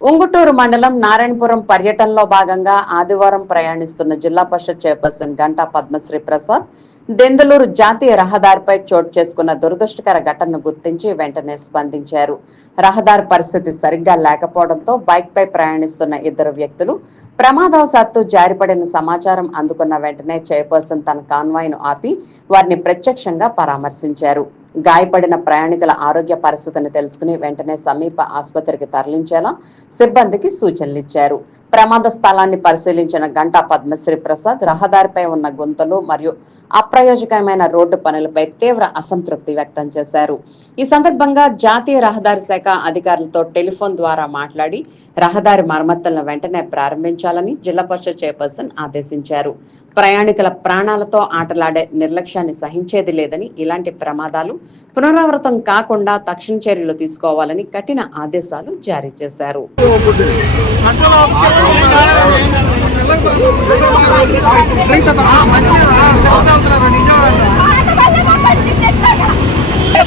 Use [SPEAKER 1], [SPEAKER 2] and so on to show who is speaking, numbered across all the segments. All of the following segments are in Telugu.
[SPEAKER 1] ఉంగుటూరు మండలం నారాయణపురం పర్యటనలో భాగంగా ఆదివారం ప్రయాణిస్తున్న జిల్లా పరిషత్ చైర్పర్సన్ గంటా పద్మశ్రీ ప్రసాద్ దెందులూరు జాతీయ రహదారిపై చోటు చేసుకున్న దురదృష్టకర ఘటనను గుర్తించి వెంటనే స్పందించారు. రహదారి పరిస్థితి సరిగ్గా లేకపోవడంతో బైక్ పై ప్రయాణిస్తున్న ఇద్దరు వ్యక్తులు ప్రమాదవశాత్తు జారిపడిన సమాచారం అందుకున్న వెంటనే చైర్పర్సన్ తన కాన్వాయ్ను ఆపి వారిని ప్రత్యక్షంగా పరామర్శించారు. గాయపడిన ప్రయాణికుల ఆరోగ్య పరిస్థితిని తెలుసుకుని వెంటనే సమీప ఆసుపత్రికి తరలించేలా సిబ్బందికి సూచనలు ఇచ్చారు. ప్రమాద స్థలాన్ని పరిశీలించిన గంటా పద్మశ్రీ ప్రసాద్ రహదారిపై ఉన్న గుంతలు మరియు అప్రయోజకమైన రోడ్డు పనులపై తీవ్ర అసంతృప్తి వ్యక్తం చేశారు. ఈ సందర్భంగా జాతీయ రహదారి శాఖ అధికారులతో టెలిఫోన్ ద్వారా మాట్లాడి రహదారి మరమ్మతులను వెంటనే ప్రారంభించాలని జిల్లా పరిషత్ చైర్పర్సన్ ఆదేశించారు. ప్రయాణికుల ప్రాణాలతో ఆటలాడే నిర్లక్ష్యాన్ని సహించేది లేదని ఇలాంటి ప్రమాదాలు పునరావృతం కాకుండా తక్షణ చర్యలు తీసుకోవాలని కఠిన ఆదేశాలు జారీ చేశారు.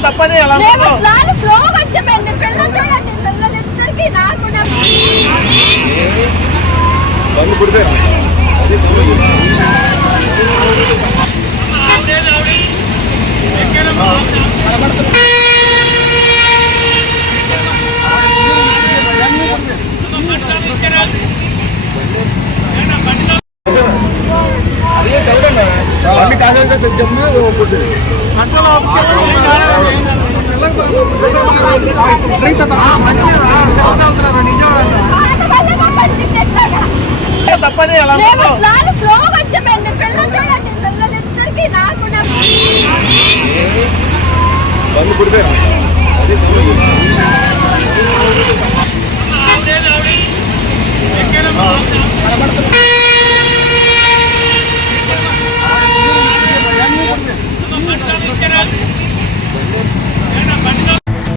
[SPEAKER 2] తప్పదే అలా
[SPEAKER 3] మేము స్లాలు స్లోగా వచ్చామండి పిల్లలు చూడండి పిల్లలిద్దరికి నాకు నా-
[SPEAKER 4] అన్ని కాలేజీ జమ్ము కొట్టింది
[SPEAKER 3] ఆటవల్ల
[SPEAKER 2] అలా
[SPEAKER 3] స్లోగా వచ్చామండి పిల్లలు చూడండి పిల్లలిద్దరికి నాకు
[SPEAKER 4] బంధు పుడితే